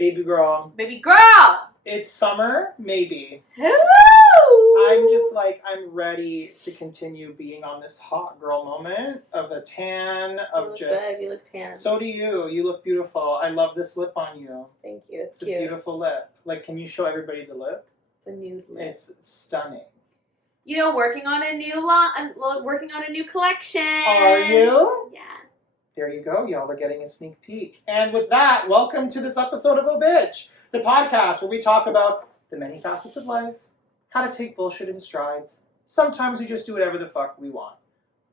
Baby girl. Baby girl! It's summer, maybe. Woo! I'm just like, I'm ready to continue being on this hot girl moment of a tan, of You look just... good. You look tan. So do you. You look beautiful. I love this lip on you. Thank you. It's cute. A beautiful lip. Like, can you show everybody the lip? It's a nude lip. It's stunning. You know, working on a new collection. Are you? Yeah. There you go. Y'all are getting a sneak peek. And with that, welcome to this episode of Oh Bitch, the podcast where we talk about the many facets of life, how to take bullshit in strides. Sometimes we just do whatever the fuck we want.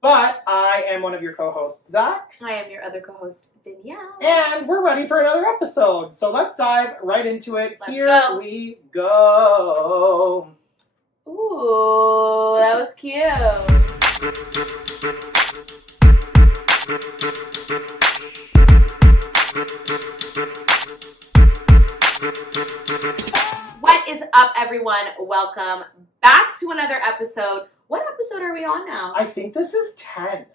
But I am one of your co-hosts, Zach. I am your other co-host, Danielle. And we're ready for another episode. So let's dive right into it. Let's Here go. we go. Ooh, that was cute. What is up, everyone? Welcome back to another episode. What episode are we on now? I think this is 10,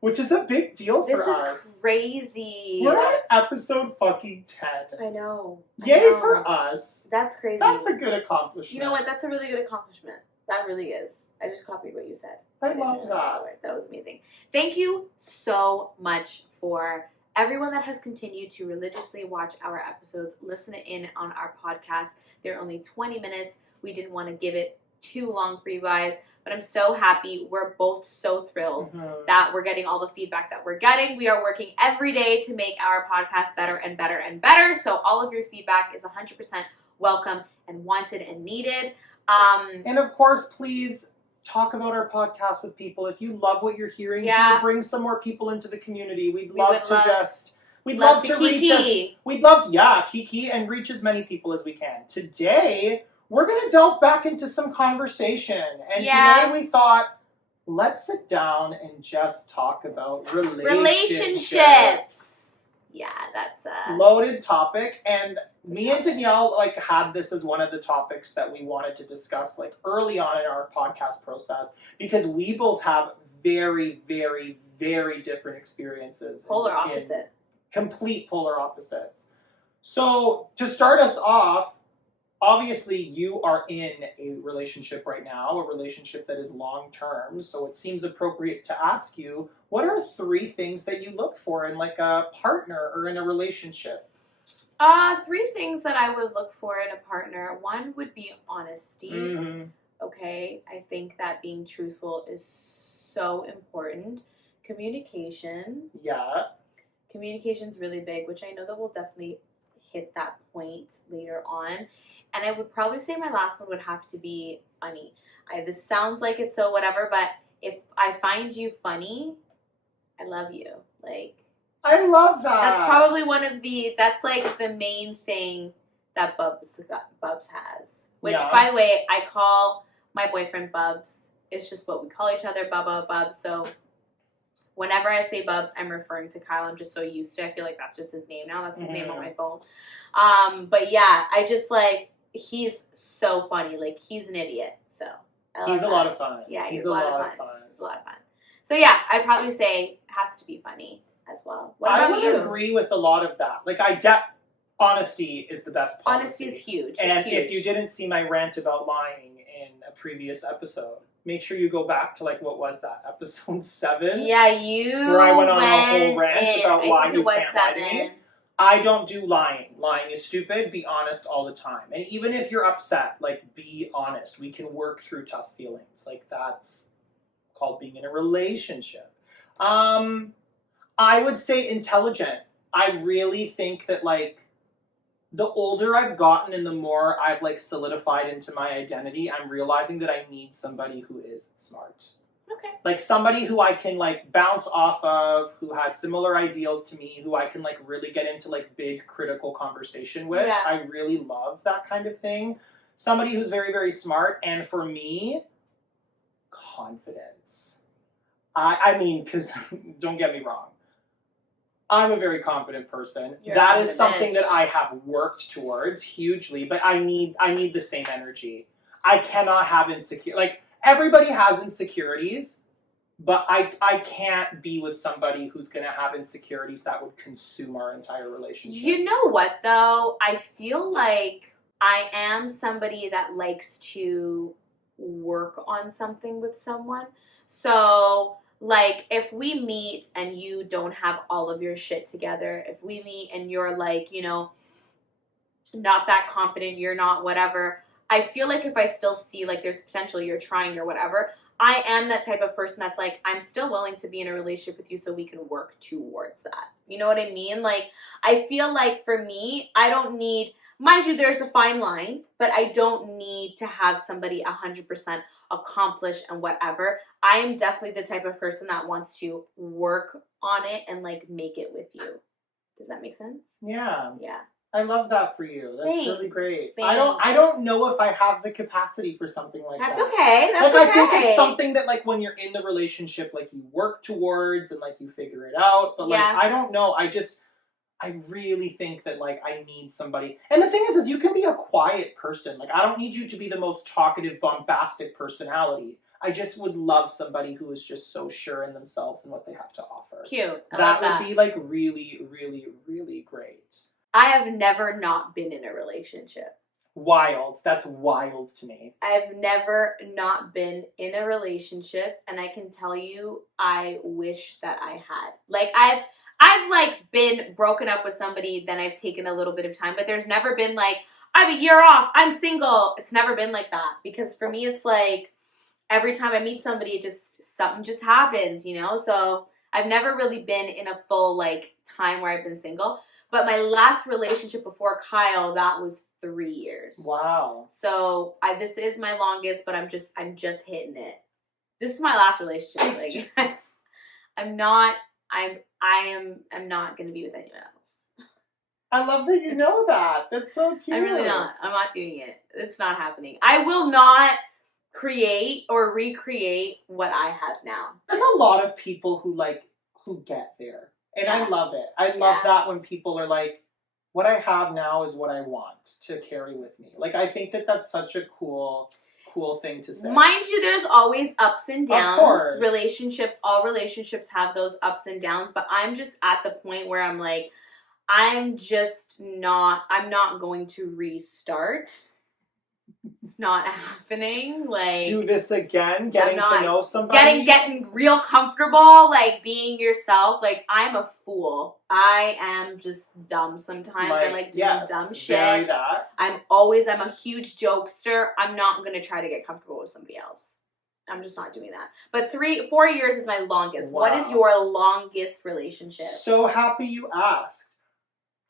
which is a big deal for us. This is crazy. We're at episode fucking 10. I know. Yay for us. That's crazy. That's a good accomplishment. You know what? That's a really good accomplishment. That really is. I just copied what you said. I love that. That was amazing. Thank you so much for everyone that has continued to religiously watch our episodes, listen in on our podcast. They're only 20 minutes. We didn't want to give it too long for you guys, but I'm so happy. We're both so thrilled that we're getting all the feedback that we're getting. We are working every day to make our podcast better and better and better. So all of your feedback is 100% welcome and wanted and needed. And of course, please talk about our podcast with people. If you love what you're hearing, if you can bring some more people into the community, we'd love to reach Kiki and reach as many people as we can. Today, we're going to delve back into some conversation. And today we thought, let's sit down and just talk about relationships. Yeah, that's a loaded topic. And me and Danielle had this as one of the topics that we wanted to discuss early on in our podcast process, because we both have very, very, very different experiences. Complete polar opposites. So to start us off, obviously, you are in a relationship right now, a relationship that is long-term, so it seems appropriate to ask you, what are 3 things that you look for in a partner or in a relationship? 3 things that I would look for in a partner. One would be honesty. Mm-hmm. Okay, I think that being truthful is so important. Communication. Yeah. Communication's really big, which I know that we'll definitely hit that point later on. And I would probably say my last one would have to be funny. This sounds like it's so whatever, but if I find you funny, I love you. I love that. That's probably that's the main thing that Bubs has. Which, by the way, I call my boyfriend Bubs. It's just what we call each other, Bubs. So whenever I say Bubs, I'm referring to Kyle. I'm just so used to it. I feel like that's just his name now. That's his name on my phone. But yeah, I just he's so funny. He's an idiot. So he's a lot of fun. Yeah, he's a lot of fun. He's a lot of fun. So yeah, I'd probably say it has to be funny as well. What about you? I would agree with a lot of that. Honesty is the best policy. Honesty is huge. And if you didn't see my rant about lying in a previous episode, make sure you go back to what was that, episode 7? Yeah, where I went on a whole rant about why you can't lie to me. I don't do lying. Lying is stupid. Be honest all the time. And even if you're upset, be honest. We can work through tough feelings. That's called being in a relationship. I would say intelligent. I really think that the older I've gotten and the more I've solidified into my identity, I'm realizing that I need somebody who is smart. Okay. Somebody who I can bounce off of, who has similar ideals to me, who I can really get into big critical conversation with. Yeah. I really love that kind of thing. Somebody who's very, very smart, and for me, confidence. I mean, because don't get me wrong, I'm a very confident person. That is something that I have worked towards hugely, but I need the same energy. I cannot have everybody has insecurities, But I can't be with somebody who's going to have insecurities that would consume our entire relationship. You know what, though? I feel like I am somebody that likes to work on something with someone. So, like, if we meet and you don't have all of your shit together, if we meet and you're like, you know, not that confident, you're not whatever, I feel like if I still see like there's potential, you're trying or whatever, I am that type of person that's like, I'm still willing to be in a relationship with you so we can work towards that. You know what I mean? Like, I feel like for me, I don't need, mind you, there's a fine line, but I don't need to have somebody 100% accomplished and whatever. I am definitely the type of person that wants to work on it and like make it with you. Does that make sense? Yeah. Yeah. I love that for you. That's Thanks. really great. Thanks. I don't know if I have the capacity for something like That's that. okay. That's like, okay. I think it's something that like when you're in the relationship, like you work towards and like you figure it out. But like I don't know. I really think that like I need somebody. And the thing is you can be a quiet person. Like I don't need you to be the most talkative, bombastic personality. I just would love somebody who is just so sure in themselves and what they have to offer. Cute. That would be like really, really, really great. I have never not been in a relationship. Wild. That's wild to me. I've never not been in a relationship, and I can tell you, I wish that I had. Like I've like been broken up with somebody, then I've taken a little bit of time, but there's never been like, I have a year off, I'm single. It's never been like that, because for me it's like every time I meet somebody, something just happens, you know? So I've never really been in a full like time where I've been single. But my last relationship before Kyle, that was 3 years. Wow. So this is my longest, but I'm just hitting it. This is my last relationship. Like, I'm not gonna be with anyone else. I love that you know that. That's so cute. I'm really not. I'm not doing it. It's not happening. I will not create or recreate what I have now. There's a lot of people who get there. And I love it. I love that when people are like, what I have now is what I want to carry with me. Like, I think that that's such a cool thing to say. Mind you, there's always ups and downs. Of course. All relationships have those ups and downs, but I'm just at the point where I'm like, I'm not going to restart. It's not happening. Like, do this again, getting to know somebody. Getting real comfortable, like being yourself. Like, I'm a fool. I am just dumb sometimes. I like doing dumb shit. That. I'm a huge jokester. I'm not gonna try to get comfortable with somebody else. I'm just not doing that. But 4 years is my longest. Wow. What is your longest relationship? So happy you asked.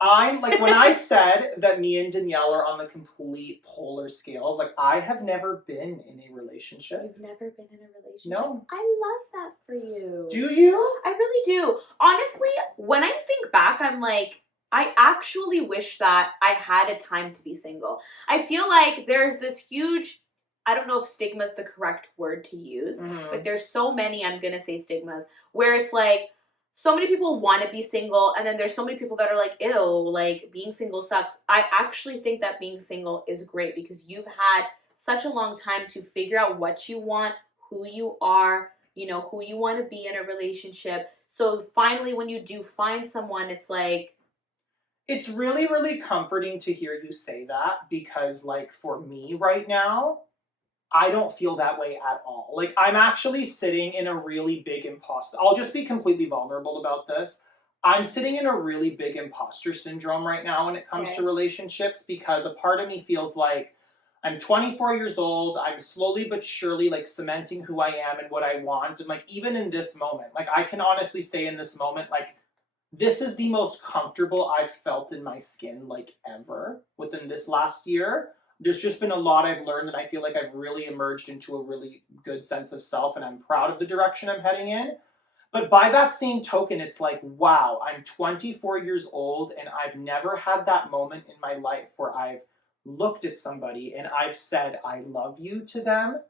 I'm like, when I said that me and Danielle are on the complete polar scales, like I have never been in a relationship. You've never been in a relationship? No. I love that for you. Do you? I really do. Honestly, when I think back, I'm like, I actually wish that I had a time to be single. I feel like there's this huge, I don't know if stigma is the correct word to use, but there's so many, I'm going to say stigmas, where it's like, so many people want to be single, and then there's so many people that are like, ew, like being single sucks. I actually think that being single is great because you've had such a long time to figure out what you want, who you are, you know, who you want to be in a relationship. So finally, when you do find someone, it's like, it's really, really comforting to hear you say that, because like for me right now, I don't feel that way at all. Like, I'm actually sitting in a really big imposter. I'll just be completely vulnerable about this. I'm sitting in a really big imposter syndrome right now when it comes to relationships, because a part of me feels like I'm 24 years old. I'm slowly but surely like cementing who I am and what I want. And like, even in this moment, like I can honestly say in this moment, like this is the most comfortable I've felt in my skin like ever within this last year. There's just been a lot I've learned, and I feel like I've really emerged into a really good sense of self, and I'm proud of the direction I'm heading in. But by that same token, it's like, wow, I'm 24 years old, and I've never had that moment in my life where I've looked at somebody and I've said, I love you to them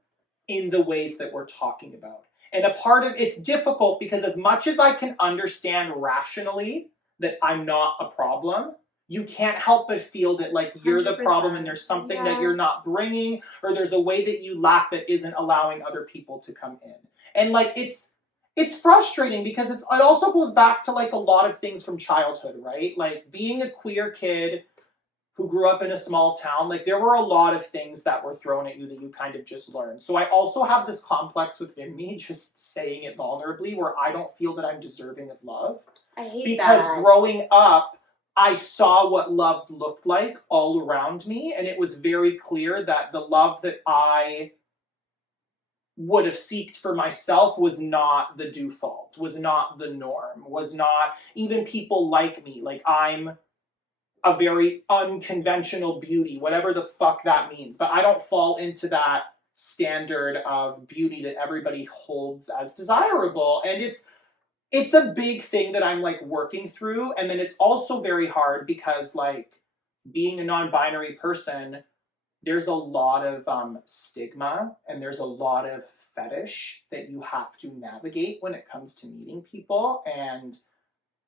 in the ways that we're talking about. And a part of it's difficult because as much as I can understand rationally that I'm not a problem, you can't help but feel that like you're the problem and there's something that you're not bringing, or there's a way that you lack that isn't allowing other people to come in. And like it's it's frustrating because it also goes back to like a lot of things from childhood, right? Like being a queer kid who grew up in a small town, like there were a lot of things that were thrown at you that you kind of just learned. So I also have this complex within me, just saying it vulnerably, where I don't feel that I'm deserving of love. I hate because that. growing up, I saw what love looked like all around me, and it was very clear that the love that I would have seeked for myself was not the default, was not the norm, was not even people like me. Like I'm a very unconventional beauty, whatever the fuck that means. But I don't fall into that standard of beauty that everybody holds as desirable. And it's a big thing that I'm like working through. And then it's also very hard because like being a non-binary person, there's a lot of stigma and there's a lot of fetish that you have to navigate when it comes to meeting people. And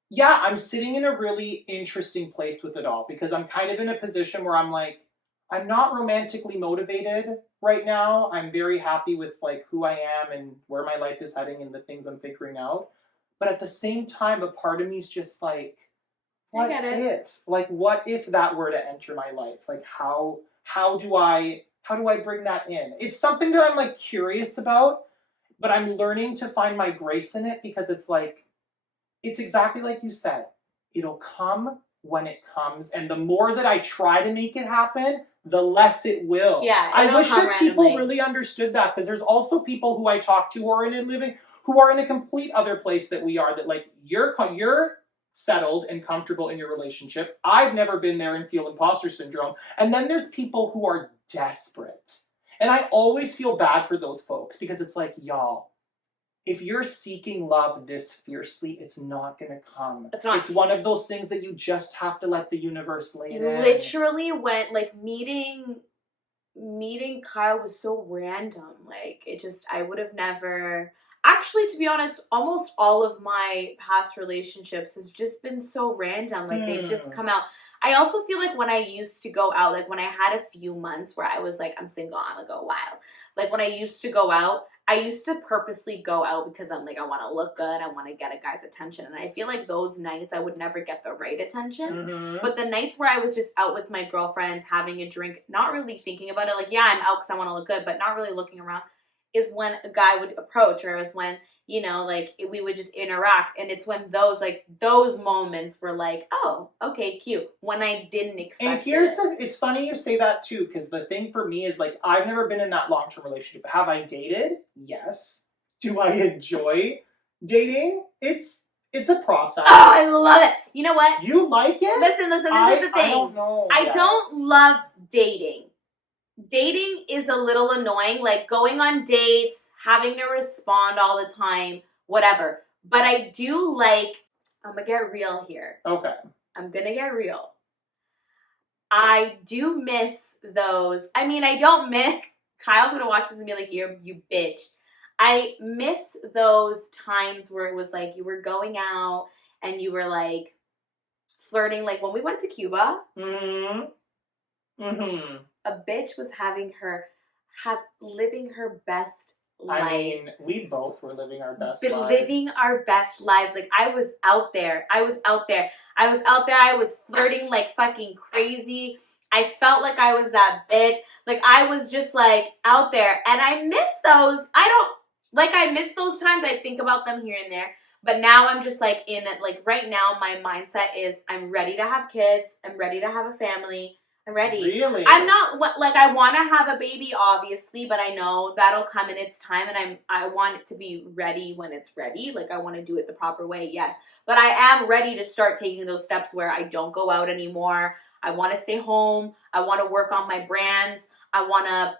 yeah, I'm sitting in a really interesting place with it all because I'm kind of in a position where I'm like, I'm not romantically motivated right now. I'm very happy with like who I am and where my life is heading and the things I'm figuring out. But at the same time, a part of me is just like, what if? Like, what if that were to enter my life? Like, how do I bring that in? It's something that I'm like curious about, but I'm learning to find my grace in it because it's like, it's exactly like you said. It'll come when it comes, and the more that I try to make it happen, the less it will. Yeah, I wish that people randomly. really understood that because there's also people who I talk to who are in a complete other place that we are. That like you're settled and comfortable in your relationship. I've never been there and feel imposter syndrome. And then there's people who are desperate, and I always feel bad for those folks because it's like, y'all, if you're seeking love this fiercely, it's not going to come. It's not. It's one of those things that you just have to let the universe lay it in. Literally went, like, meeting Kyle was so random. Like, it just, I would have never... Actually, to be honest, almost all of my past relationships has just been so random. Like, they've just come out. I also feel like when I used to go out, like, when I had a few months where I was like, I'm single, I'm gonna go wild. Like, when I used to go out, I used to purposely go out because I'm like, I want to look good. I want to get a guy's attention. And I feel like those nights I would never get the right attention. Mm-hmm. But the nights where I was just out with my girlfriends, having a drink, not really thinking about it. Like, yeah, I'm out because I want to look good, but not really looking around, is when a guy would approach, or it was when, you know, like, we would just interact. And it's when those moments were like, oh, okay, cute, when I didn't expect it. And here's it's funny you say that too, because the thing for me is like, I've never been in that long-term relationship. Have I dated? Yes. Do I enjoy dating? It's a process. Oh, I love it. You know what? You like it? Listen, this is the thing. I don't know. I don't love dating. Dating is a little annoying, like going on dates, having to respond all the time, whatever. But I do like, I'm going to get real here. Okay. I'm going to get real. I do miss those. I mean, I don't miss, Kyle's going to watch this and be like, you bitch. I miss those times where it was like you were going out and you were like flirting, like when we went to Cuba. Mm-hmm. Mm-hmm. A bitch was living her best life. I mean, we both were living our best lives. Living our best lives. Like, I was out there. I was flirting like fucking crazy. I felt like I was that bitch. Like, I was just like out there. And I miss those. I miss those times. I think about them here and there. But now I'm just like right now my mindset is I'm ready to have kids. I'm ready to have a family. I'm ready. Really? I'm not, like, I want to have a baby, obviously, but I know that'll come in its time, and I want it to be ready when it's ready. Like, I want to do it the proper way, yes. But I am ready to start taking those steps where I don't go out anymore. I want to stay home. I want to work on my brands. I want to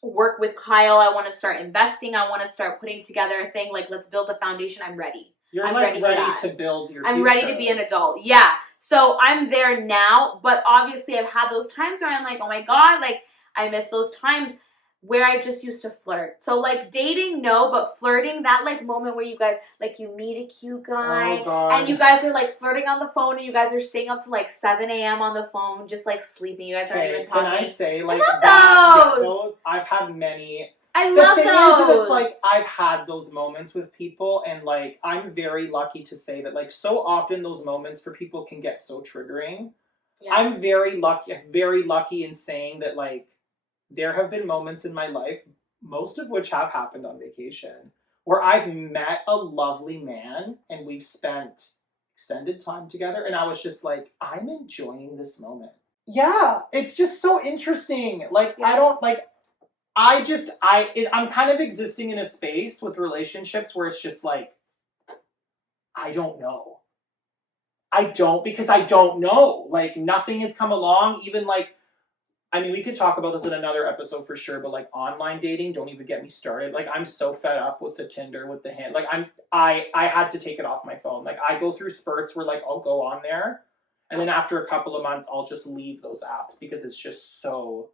work with Kyle. I want to start investing. I want to start putting together a thing. Like, let's build a foundation. I'm ready. I'm ready to build your future. I'm ready to be an adult. Yeah. So I'm there now, but obviously I've had those times where I'm like, oh my God, like, I miss those times where I just used to flirt. So, like, dating, no, but flirting, that, like, moment where you guys, like, you meet a cute guy, and you guys are, like, flirting on the phone, and you guys are staying up to, like, 7 a.m. on the phone, just, like, sleeping. You guys aren't even talking. Can I say, like, I love those! I've had many I The love thing those. is that it's like I've had those moments with people, and like I'm very lucky to say that like so often those moments for people can get so triggering. Yeah. I'm very lucky in saying that like there have been moments in my life, most of which have happened on vacation, where I've met a lovely man and we've spent extended time together, and I was just like, I'm enjoying this moment. Yeah, it's just so interesting. Like I don't like. I'm kind of existing in a space with relationships where it's just like, I don't know. Because I don't know. Like, nothing has come along. Even like, I mean, we could talk about this in another episode for sure, but like online dating, don't even get me started. Like, I'm so fed up with the Tinder, with the hand. Like, I had to take it off my phone. Like, I go through spurts where like I'll go on there, and then after a couple of months, I'll just leave those apps because it's just so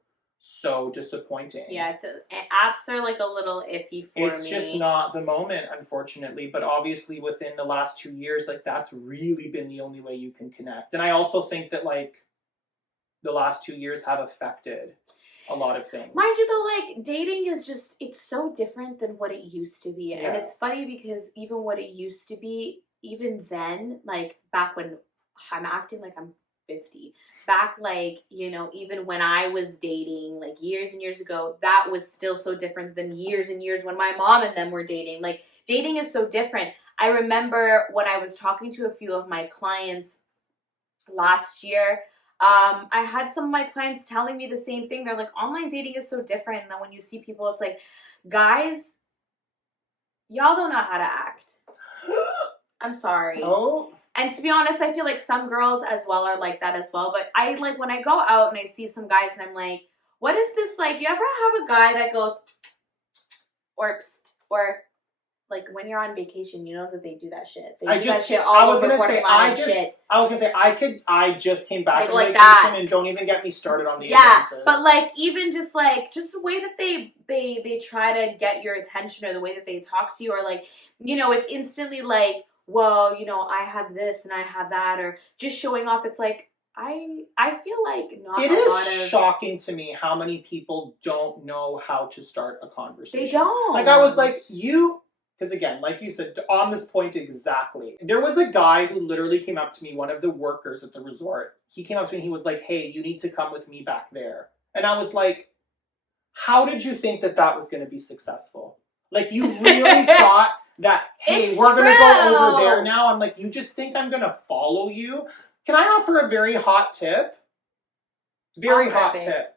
disappointing. Yeah, apps are like a little iffy for me. It's just not the moment, unfortunately. But obviously, within the last 2 years, like that's really been the only way you can connect. And I also think that like the last 2 years have affected a lot of things. Mind you, though, like dating is just, it's so different than what it used to be. Yeah. And it's funny because even what it used to be, even then, like back when I'm acting like I'm 50. Back, like, you know, even when I was dating, like years and years ago, that was still so different than years and years when my mom and them were dating. Like, dating is so different. I remember when I was talking to a few of my clients last year, I had some of my clients telling me the same thing. They're like, online dating is so different. And then when you see people, it's like, guys, y'all don't know how to act. I'm sorry. Oh. And to be honest, I feel like some girls as well are like that as well. But I like when I go out and I see some guys and I'm like, what is this like? You ever have a guy that goes or psst, or like when you're on vacation, you know that they do that shit. They do that shit all over Guatemala shit. I was gonna say I just came back from like vacation that. And don't even get me started on the yeah, advances. but like even just the way that they try to get your attention or the way that they talk to you or like, you know, it's instantly like, well, you know, I have this and I have that, or just showing off. It's like, I feel like not it a is lot of... shocking to me how many people don't know how to start a conversation. They don't. Like I was like, because again, like you said, on this point exactly. There was a guy who literally came up to me, one of the workers at the resort. He came up to me and he was like, hey, you need to come with me back there. And I was like, how did you think that was going to be successful? Like you really thought that, hey, we're going to go over there now. I'm like, you just think I'm going to follow you? Can I offer a very hot tip? Very hot tip.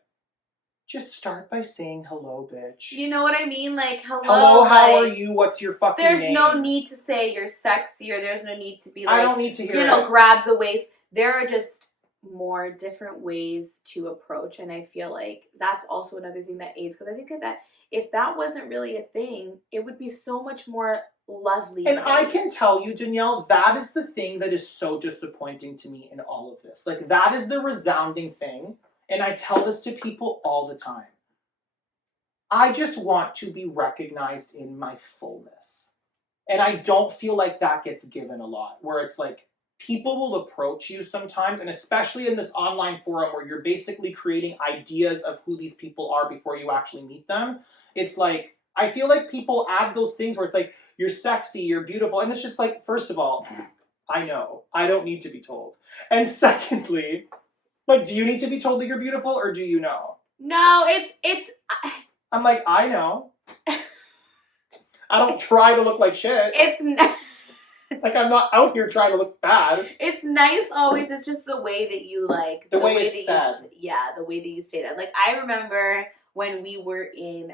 Just start by saying hello, bitch. You know what I mean? Like, hello. Hello, how like, are you? What's your fucking name? There's no need to say you're sexy or there's no need to be like, I don't need to hear grab the waist. There are just more different ways to approach. And I feel like that's also another thing that aids. Because I think that if that wasn't really a thing, it would be so much more lovely. And I can tell you, Danielle, that is the thing that is so disappointing to me in all of this. Like, that is the resounding thing. And I tell this to people all the time. I just want to be recognized in my fullness. And I don't feel like that gets given a lot. Where it's like, people will approach you sometimes, and especially in this online forum where you're basically creating ideas of who these people are before you actually meet them. It's like, I feel like people add those things where it's like, you're sexy, you're beautiful. And it's just like, first of all, I know. I don't need to be told. And secondly... like, do you need to be told that you're beautiful, or do you know? No, it's... I'm like, I know. I don't try to look like shit. Like, I'm not out here trying to look bad. It's nice always. It's just the way that you, like... The way it's said. The way that you say that. Like, I remember when we were in...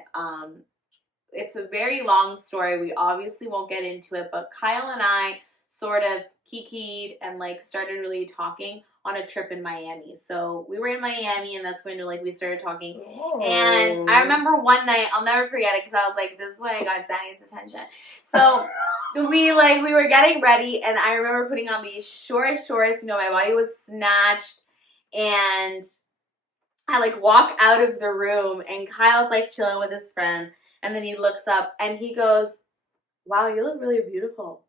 it's a very long story. We obviously won't get into it, but Kyle and I sort of kikied and, like, started really talking on a trip in Miami. So we were in Miami, and that's when we started talking. Oh. And I remember one night, I'll never forget it, because I was like, this is when I got Zanny's attention. So we were getting ready, and I remember putting on these short shorts. You know, my body was snatched, and I walk out of the room, and Kyle's chilling with his friends, and then he looks up and he goes, wow, you look really beautiful.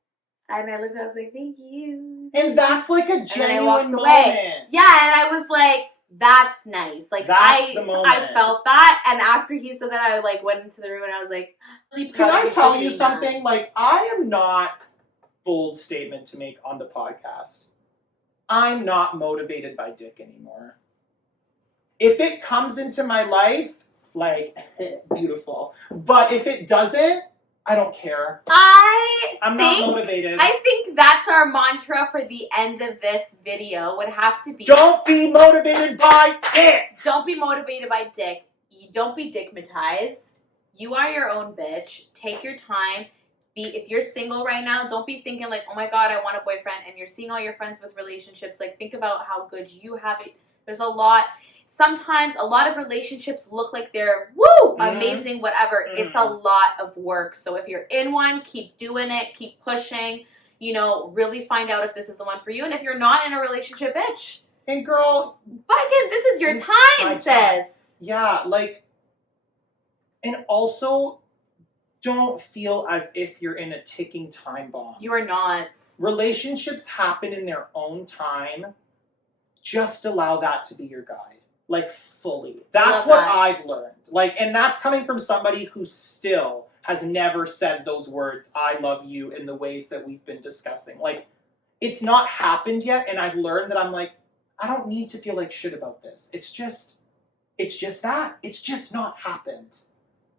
And I was like, thank you. And that's like a genuine moment. Yeah, and I was like, That's nice. Like That's the moment. I felt that, and after he said that, I like went into the room and I was like, really can I tell you that. something? Like, I am not bold statement to make on the podcast. I'm not motivated by dick anymore. If it comes into my life, like, beautiful. But if it doesn't, I don't care. I'm not motivated. I think that's our mantra for the end of this video would have to be, don't be motivated by dick. Don't be motivated by dick. You don't be dickmatized. You are your own bitch. Take your time. If you're single right now, don't be thinking like, oh my God, I want a boyfriend, and you're seeing all your friends with relationships. Like, think about how good you have it. There's sometimes a lot of relationships look like they're amazing, whatever. It's a lot of work. So if you're in one, keep doing it, keep pushing, really find out if this is the one for you. And if you're not in a relationship, bitch. And girl, fucking, this is your time, sis. Yeah, like, and also, don't feel as if you're in a ticking time bomb. You are not. Relationships happen in their own time. Just allow that to be your guide. Like, fully. That's what I've learned. Like, and that's coming from somebody who still has never said those words, I love you, in the ways that we've been discussing. Like, it's not happened yet, and I've learned that I'm like, I don't need to feel like shit about this. It's just that. It's just not happened.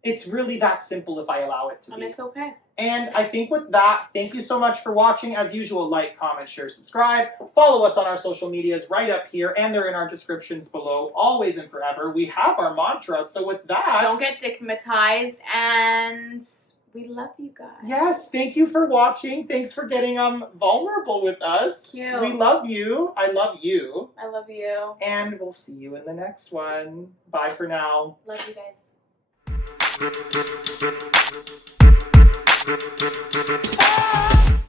It's really that simple if I allow it to be. And it's okay. And I think with that, thank you so much for watching. As usual, like, comment, share, subscribe. Follow us on our social medias right up here, and they're in our descriptions below, always and forever. We have our mantra, so with that... don't get dickmatized, and we love you guys. Yes, thank you for watching. Thanks for getting vulnerable with us. Cute. We love you. I love you. I love you. And we'll see you in the next one. Bye for now. Love you guys.